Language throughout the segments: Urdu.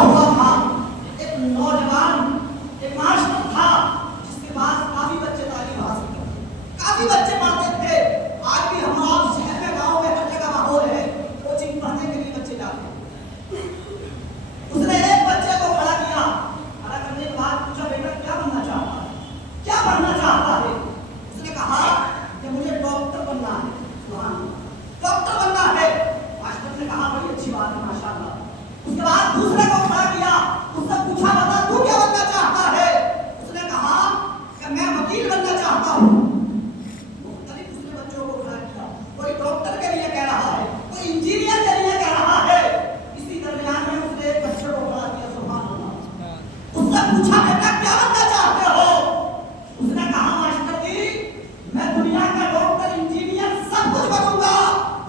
ہوا تھا، ایک نوجوان ایک معاشرہ تھا جس کے پاس کافی بچے تعلیم حاصل کرتے، کافی بچے پڑھتے تھے. آج بھی ہم آپ شہر میں گاؤں میں ہر جگہ ماحول ہے، کوچنگ پڑھنے کے لیے بچے جاتے ہیں. اس نے ایک بچے کو کھڑا کیا، کھڑا کرنے کے بعد پوچھا بیٹا کیا بننا چاہتا ہے، کیا پڑھنا چاہتا ہے؟ اس نے کہا کہ مجھے ڈاکٹر بننا ہے. سبحان اللہ، ڈاکٹر بننا ہے. ماسٹر نے کہا بڑی اچھی بات ہے ماشاء اللہ. اس کے بعد دوسرے کو کھڑا کیا، اس سے پوچھا بتا تو کیا بننا چاہتا ہے؟ اس نے کہا کہ میں وکیل بننا چاہتا ہوں. مختلف دوسرے بچوں کو کھڑا کیا، کوئی ڈاکٹر کے لیے کہہ رہا ہے، کوئی انجینئر کے لیے کہہ رہا ہے. اسی درمیان میں اس نے ایک بچے کو کھڑا کیا. سبحان اللہ. اس سے پوچھا بیٹا کیا بننا چاہتے ہو؟ اس نے کہا ماسٹر جی میں دنیا کا ڈاکٹر انجینئر سب کچھ بنوں گا،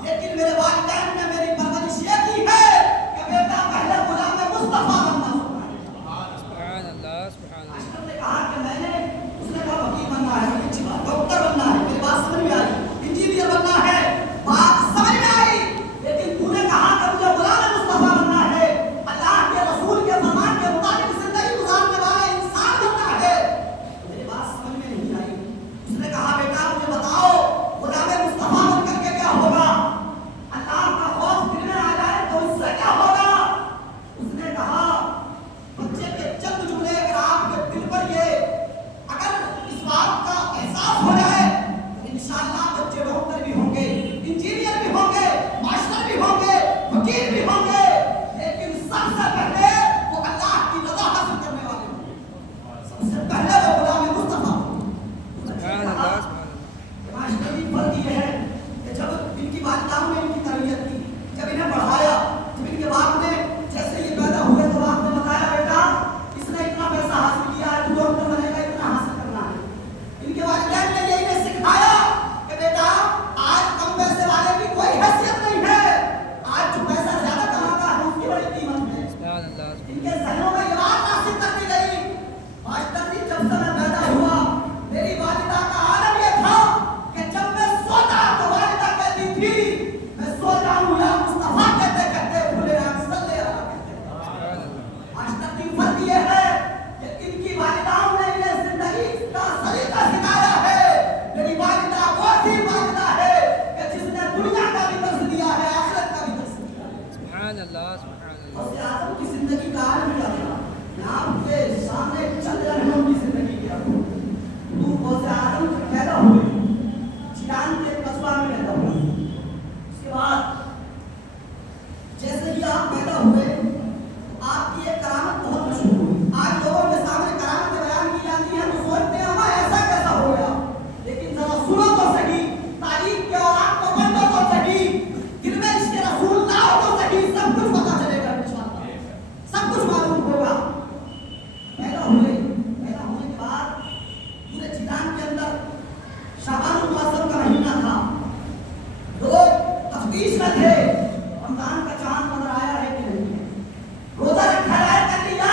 لیکن میرے والدین نے میری پرورش یہ کی ہے کہ بیٹا پہلے غلام مصطفیٰ بننا. سبحان اللہ. ماسٹر نے کہا کہ میں نے، اس نے کہا وکیل بننا ہے، اچھی بات، ڈاکٹر بننا ہے، میری بات سمجھ میں آئی، انجینئر بننا ہے، بات سمجھ میں آئی، لیکن تو نے کہا کہ مجھے غلام مصطفیٰ بننا ہے، اللہ کے رسول کے فرمان کے مطابق زندگی گزارنے والا انسان بننا ہے. میری بات سمجھ میں نہیں آئی. اس نے کہا بیٹا مجھے بتاؤ غلام مصطفیٰ بن کر کے کیا ہوگا؟ اللہ کا خوف دل میں آ جائے تو اس سے کیا ہوگا؟ اس نے کہا بچے کے چند جملے اگر آپ کے دل پر یہ اگر اس بات کا احساس ہو جائے تو انشاءاللہ بچے ڈاکٹر بھی ہوں گے، انجینئر بھی ہوں گے، ماسٹر بھی ہوں گے، وکیل بھی ہوں گے، لیکن سب سے پہلے وہ اللہ کی رضا حاصل کرنے والے ہوں گے. سب سے پہلے وہ غلام مصطفیٰ ہوں گے. ماسٹر کی فرق یہ ہے کہ جب ان کی والداؤں نے ان کی تربیت کی، جب انہیں پڑھایا، جب ان کے باپ نے جیسے یہ پیدا ہوئے تو آپ نے بتایا بیٹا اس نے اتنا پیسہ حاصل کیا ہے، تو ڈاکٹر بنے گا، اتنا حاصل کرنا ہے. ان کے والدین نے یہ انہیں سکھایا کہ بیٹا آج کم پیسے والے کی کوئی حیثیت نہیں ہے، آج جو پیسہ زیادہ کماتا ہے اس کی بڑی قیمت ہے. ان کے ذہنوں میں یہ بات راسخ کر دی گئی. ماسٹر جی جب سے میں پیدا ہوا میری والدہ کا عالم یہ تھا کہ جب میں سوتا تو والدہ کہتی تھی میں سو جاؤں یا مصطفیٰ کہتے کہتے بھولے راگ صلی اللہ کہتے. ماسٹر کی فرق یہ ہے کہ ان کی والداؤں نے انہیں زندگی کا سلیقہ سکھایا ہے. میری والدہ وہ سی والدہ ہے کہ جس نے دنیا کا بھی درس دیا ہے، آخرت کا بھی درس دیا ہے. سبحان اللہ. غوث اعظم کی زندگی کا عالم کیا تھا؟ میں آپ کے سامنے چند لمحوں کی زندگی کیا ہوں. تو غوث اعظم پیدا ہوئے چیران کے قصبہ میں پیدا ہوئے. اس کے بعد جیسے ہی آپ پیدا ہوئے آپ کی ایک کرامت بہت مشہور ہوئی. آج لوگوں کے سامنے کرامتیں بیان کی جاتی ہیں تو سوچتے ہیں ہمارا ایسا کیسا ہو گیا، لیکن ذرا سنو تو صحیح، تاریخ کے اور آپ کو پڑھو تو صحیح، دل میں اس کے رسول لاؤ تو صحیح، سب کچھ پتا چلے گا انشاءاللہ، سب کچھ معلوم ہوگا. پیدا ہونے کے بعد پورے چیران کے اندر شعبان المعظم کا مہینہ تھا، لوگ تفتیش میں تھے رمضان کا چاند نظر آیا ہے کہ نہیں ہے، روزہ رکھا جائے کر لیا،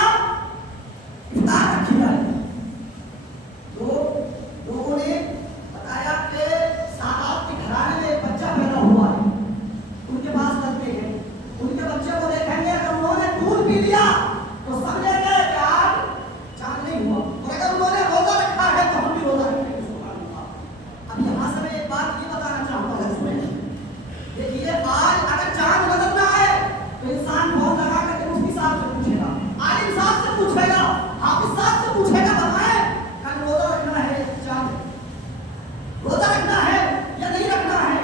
افطار رکھی جائے. تو لوگوں نے بتایا کہ سادات کے گھرانے میں ایک بچہ پیدا ہوا ہے، ان کے پاس لڑکے ہیں، ان کے بچے کو دیکھیں گے اگر انہوں نے دودھ پی لیا تو سمجھیں گے کہ آج چاند نہیں ہوا، اور اگر انہوں نے روزہ رکھا ہے تو ہم بھی روزہ رکھیں گے. سبحان اللہ. اب یہاں سے میں ایک بات یہ بتانا چاہتا ہوں، دیکھیے آج اگر چاند نظر نہ آئے تو انسان بہت لگا کر کے مفتی صاحب سے پوچھے گا، عالم صاحب سے پوچھے گا، حافظ صاحب سے پوچھے گا، بتائیں کل روزہ رکھنا ہے، چاند روزہ رکھنا ہے یا نہیں رکھنا ہے.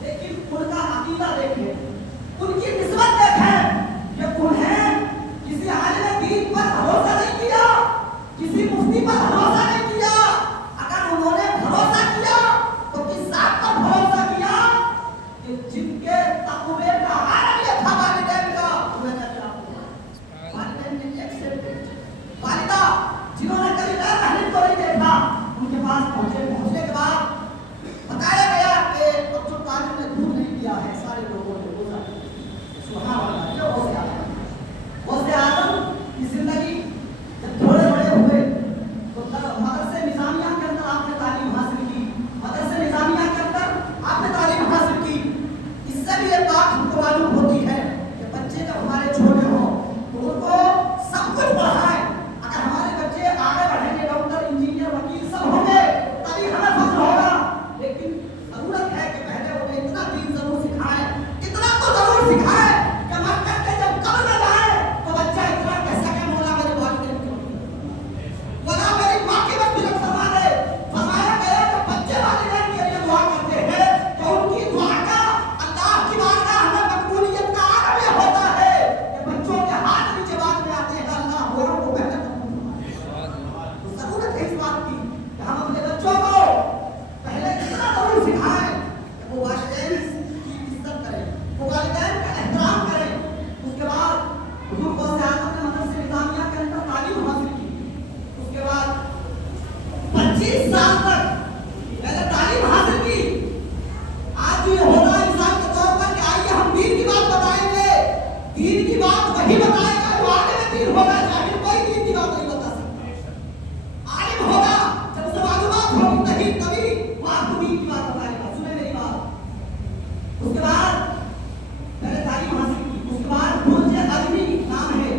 لیکن ان کا عقیدہ دیکھیں، ان کی نسبت دیکھیں کہ انہیں کسی حضور غوث اعظم نے مدرسہ نظامیہ کے اندر تعلیم حاصل کی. اس کے بعد 25 سال تک پہلے تعلیم حاصل کی. آج جو یہ ہو رہا ہے مثال کے طور پر کہ آئیے ہم دین کی بات بتائیں گے, دین کی بات وہی بتائے گا جو آگے میں دین ہوگا. جاہل کوئی دین کی بات نہیں بتا سکتا. عالم ہوگا جب اسے معلومات ہوگی تبھی وہ آپ کو دین کی بات بتائے گا. سنیں میری بات. اس کے بعد پہلے تعلیم حاصل کی. اس کے بعد برج علوی نام ہے,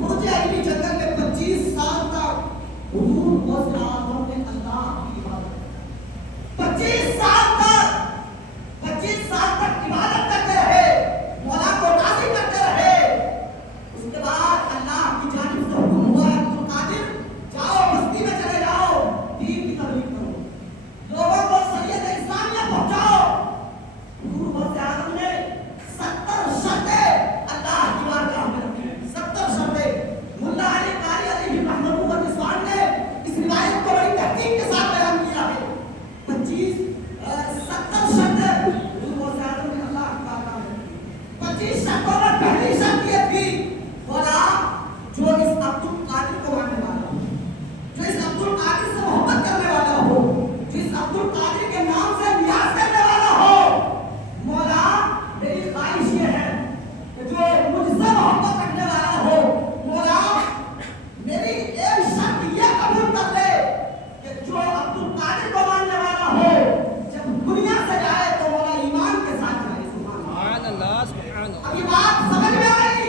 برج علوی جنگل میں 25 سال تک حضور غوث اعظم نے اللہ کی عبادت, 25 سال تک عبادت کرتے رہے, مولا کو راضی کرتے رہے. اس کے بعد اللہ کی جانب سے حکم ہوا ہے تم قادر جاؤ بستی میں چلے جاؤ, دین کی تبلیغ کرو, لوگوں کو شریعت اسلامیہ پہنچاؤ. حضور غوث اعظم نے 70 شرطیں اللہ کی بارگاہ میں رکھی, 70 شرطیں. ملا علی قاری علیہ رحمۃ اللہ رضوان نے اس روایت کو بڑی تحقیق کے ساتھ بیان کیا ہے. 70 شرطیں حضور غوث اعظم نے اللہ کی بارگاہ میں رکھی. 25 شرطوں میں پہلی شرط یہ تھی, بولا جو اس عبد القادر کو ماننے والا ہو, جو اس عبد القادر سے محبت کرنے والا ہو, جو اس عبد القادر کے نام سے نیاز کرنے والا ہو, مولا میری خواہش یہ ہے کہ جو مجھ سے محبت رکھنے والا ہو, مولا میری ایک شرط یہ قبول کر لے کہ جو عبد القادر کو ماننے والا ہو جب دنیا سے جائے تو مولا ایمان کے ساتھ جائے. سبحان اللہ, سبحان اللہ. اب یہ بات سمجھ میں آئی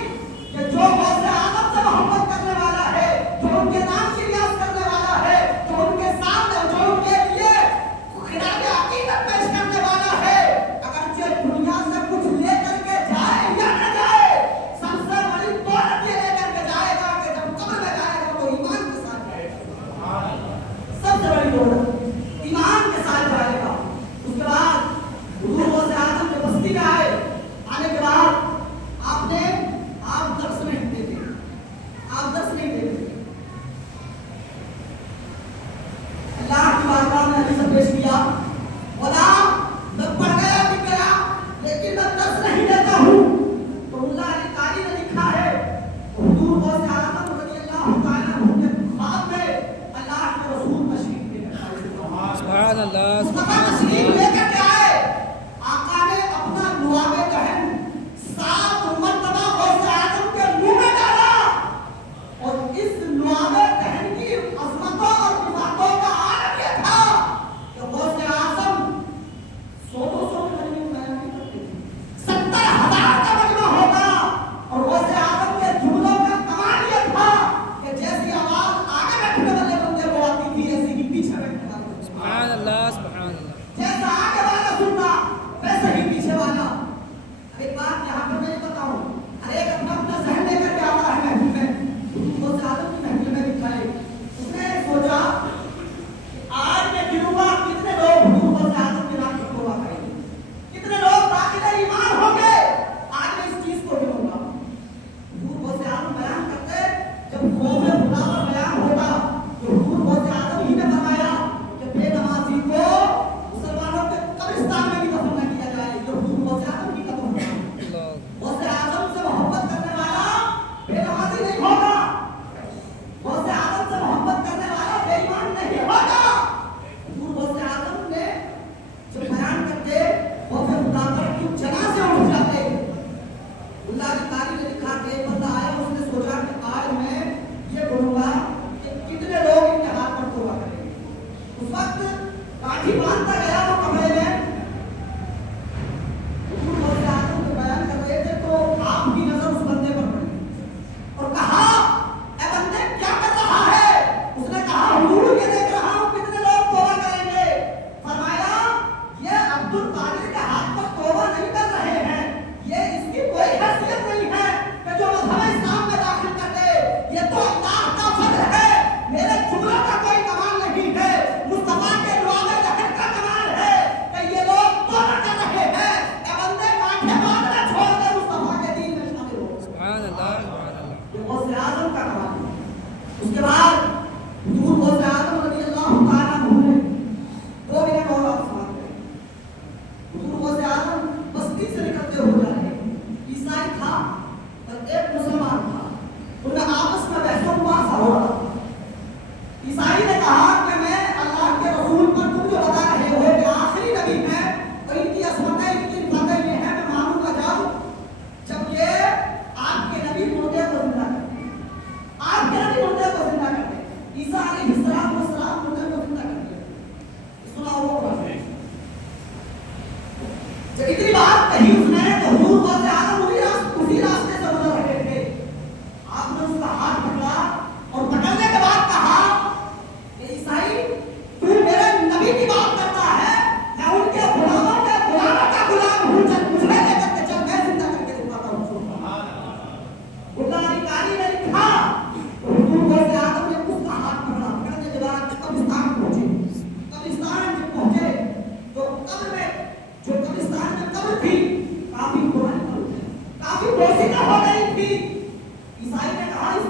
کہ جو غوث اعظم سے محبت کرنے والا ہے, جو ان کے نام کی ریاض کرنے والا ہے, جو ان کے سامنے, جو ان کے لیے خراج عقیدت پیش کرنے والا ہے, اگرچہ دنیا سے کچھ لے کر کے جائے یا نہ جائے, سب سے بڑی دولت یہ لے کر کے جائے گا کہ جب قبر میں جائے گا تو ایمان کے ساتھ جائے گا. سب سے بڑی دولت ایمان کے ساتھ جائے گا. اس کے بعد حضور غوث اعظم کے بستی میں آئے. آنے کے بعد آپ درس نہیں دیتے, آپ درس نہیں دیتے. اللہ کی بارگاہ میں حدیث پیش کیا, خدا میں پڑھ گیا لکھ گیا لیکن میں درس نہیں دیتا ہوں. تو ملا علی قاری نے لکھا ہے حضور غوث اعظم رضی اللہ تعالیٰ عنہ کے خواب میں اللہ کے رسول تشریف لے کر آئے. سبحان اللہ, مصطفیٰ تشریف لے کر کے آئے. آقا نے اپنا لعاب دہن 7 مرتبہ غوث اعظم کے منہ میں ڈالا, اور اس لعاب دہن کی عظمتوں اور صفاتوں کا عالم یہ تھا کہ غوث اعظم 100 کلمے بیان نہیں کرتے تھے, 70,000 کا مجمع ہوتا, اور غوث اعظم کے جملوں کا کمال یہ تھا کہ جیسی آواز آگے بیٹھنے والے بندے کو آتی تھی ایسی ہی پیچھے بیٹھنے والے کو. سبحان اللہ, سبحان اللہ. جیسا آگے والا سنتا ویسے ہی پیچھے والا. ایک بات یہاں پر میں بتاؤں, ہر ایک اپنا ذہن لے کر کے آتا ہے محفل میں. غوث اعظم کی محفل میں دکھائے, اس نے سوچا آج میں گنوں گا کتنے لوگ حضور غوث اعظم کے نام پر توبہ کریں گے, کتنے لوگ داخل ایمان ہوں گے. آج میں اس چیز کو گنوں گا. حضور غوث اعظم بیان کرتے جب خوف خدا پر بیان ہوتا تو حضور غوث اعظم ہی نے فرمایا کہ بے نمازی کو مسلمانوں کے قبرستان میں بھی دفن نہ کیا جائے. جو حضور غوث اعظم کی قدم ہے, غوث اعظم سے محبت کرنے والا بے نمازی نہیں ہوگا, غوث اعظم سے محبت کرنے والا بے ایمان نہیں ہوگا. حضور غوث اعظم نے جب بیان کرتے خوف خدا پر کیوں جنا سے اٹھ جاتے. اللہ کی قاری نے لکھا کہ ایک بندہ آیا, اس نے سوچا کہ آج میں یہ بولوں گا کہ کتنے لوگ ان کے ہاتھ پر توبہ کریں گے. اس وقت کاٹھی باندھتا گیا وہ کمرے میں. حضور غوث اعظم کو بیان کر رہے تھے تو آپ کی نظر اس بندے پر پڑی اور کہا اے بندے کیا کر رہا ہے. اس نے کہا حضور یہ دیکھ رہا ہوں کتنے لوگ توبہ کریں گے. فرمایا یہ عبد القادر کے ہاتھ پر توبہ نہیں کر رہے ہیں, یہ اس کی کوئی حیثیت نہیں ہے کہ جو مذہب اسلام میں داخل کر دے. یہ تو اللہ کا فضل ہے, میرے جملوں کا کوئی کمال نہیں ہے, مصطفیٰ کے لعاب دہن کا کمال ہے کہ یہ لوگ توبہ کر رہے ہیں. اے بندے کانٹھے باندھنا چھوڑ دے, مصطفیٰ کے دین میں شامل ہو. سبحان اللہ, سبحان اللہ. یہ غوث اعظم کا کمال ہے. اس کے بعد حضور غوث اعظم رضی اللہ تعالیٰ عنہ نے 2 منٹ اور آپ سماعت کریں. حضور غوث اعظم بستی سے نکلتے ہو جا رہے, عیسائی تھا اور ایک مسلمان تھا. عیسائی نے کہا اس